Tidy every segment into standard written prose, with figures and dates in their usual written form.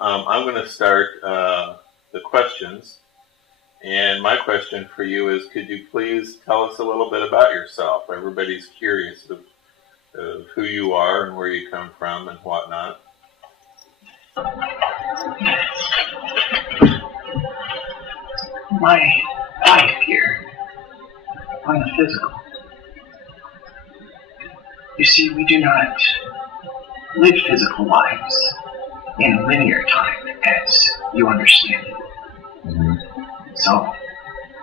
I'm going to start the questions. And my question for you is, could you please tell us a little bit about yourself? Everybody's curious of who you are and where you come from and whatnot. My life here on the physical. You see, we do not live physical lives in linear time as you understand it. So,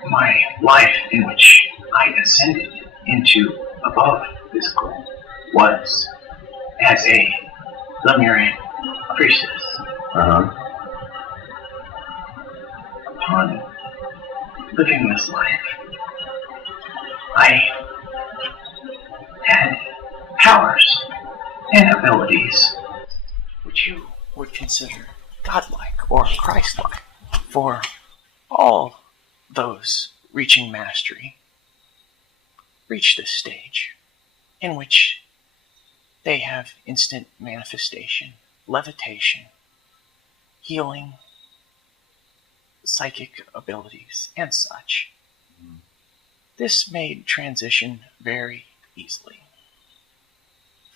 my life in which I ascended into above physical was as a Lemurian priestess. Upon living this life, I had powers and abilities which you would consider godlike or Christ-like. For all those reaching mastery reach this stage in which they have instant manifestation, levitation, healing, psychic abilities, and such. This made transition very easily.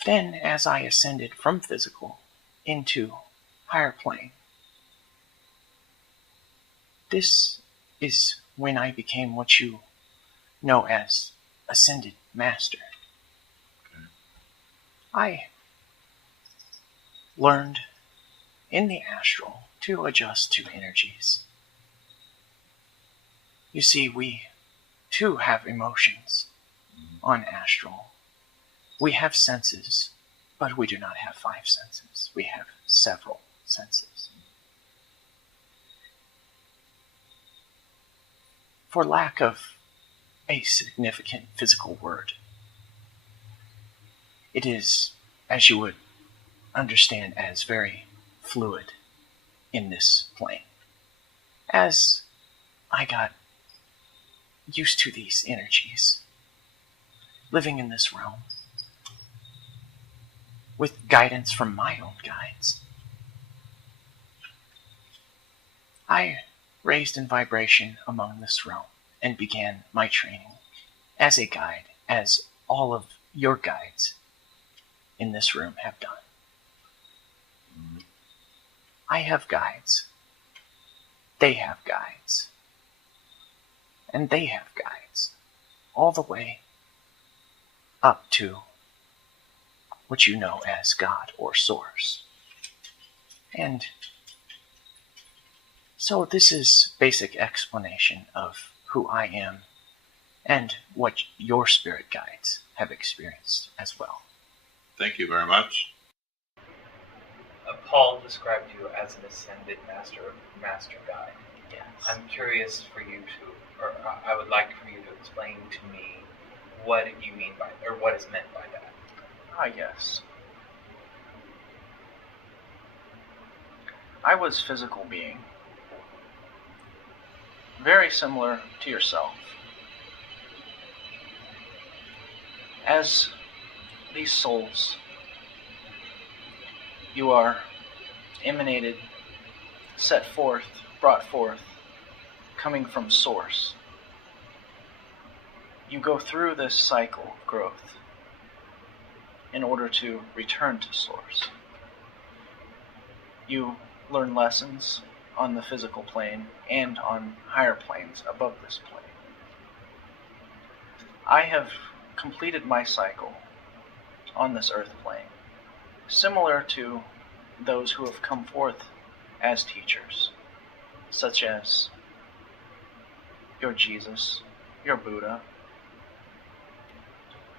Then, as I ascended from physical into higher plane, this is when I became what you know as Ascended Master. I learned in the astral to adjust to energies. You see, we too have emotions on astral. We have senses, but we do not have 5 senses. We have several senses. For lack of a significant physical word, it is, as you would understand, as very fluid in this plane. As I got used to these energies, living in this realm, with guidance from my own guides, I raised in vibration among this realm and began my training as a guide, as all of your guides in this room have done. I have guides, they have guides, and they have guides, all the way up to what you know as God or Source. And so this is basic explanation of who I am and what your spirit guides have experienced as well. Thank you very much. Paul described you as an ascended master guide. Yes. I'm curious for you to, or I would like for you to explain to me what you mean by, or what is meant by that. Yes. I was physical being, very similar to yourself. As these souls, you are emanated, set forth, brought forth, coming from Source. You go through this cycle of growth in order to return to Source. You learn lessons on the physical plane and on higher planes above this plane. I have completed my cycle on this earth plane, similar to those who have come forth as teachers, such as your Jesus, your Buddha,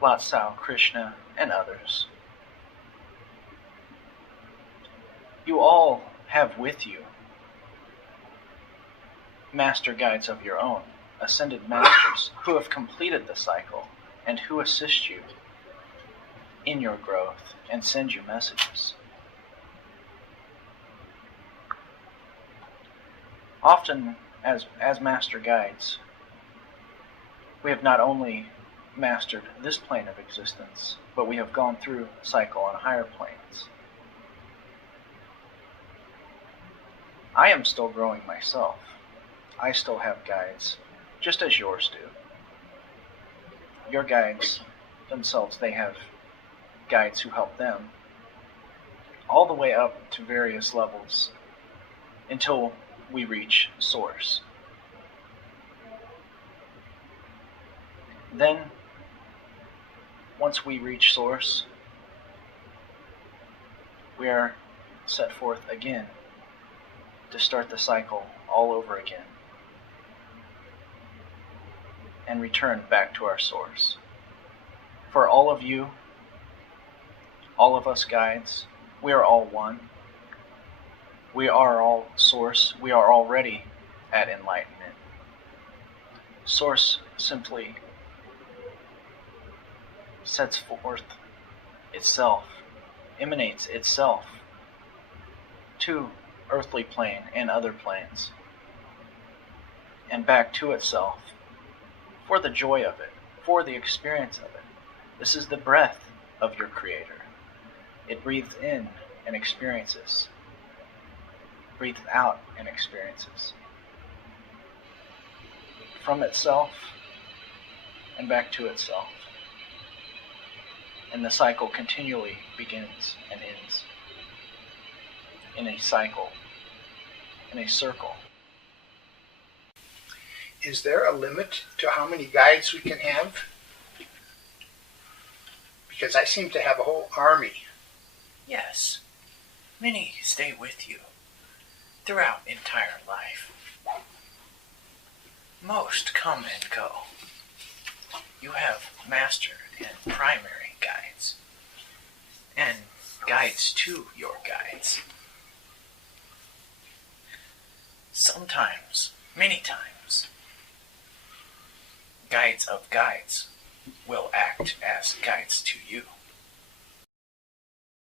Lhasa, Krishna, and others. You all have with you master guides of your own, ascended masters who have completed the cycle and who assist you in your growth and send you messages. Often, as master guides, we have not only mastered this plane of existence, but we have gone through the cycle on higher planes. I am still growing myself. I still have guides, just as yours do. Your guides themselves, they have guides who help them, all the way up to various levels until we reach Source. Then, once we reach Source, we are set forth again to start the cycle all over again and return back to our Source. For all of you, all of us guides, we are all one. We are all Source. We are already at enlightenment. Source simply sets forth itself, emanates itself to earthly plane and other planes, and back to itself for the joy of it, for the experience of it. This is the breath of your Creator. It breathes in and experiences, breathes out and experiences. From itself and back to itself. And the cycle continually begins and ends in a cycle, in a circle. Is there a limit to how many guides we can have? Because I seem to have a whole army. Yes, many stay with you throughout entire life. Most come and go. You have master and primary guides, and guides to your guides. Sometimes, many times, guides of guides will act as guides to you.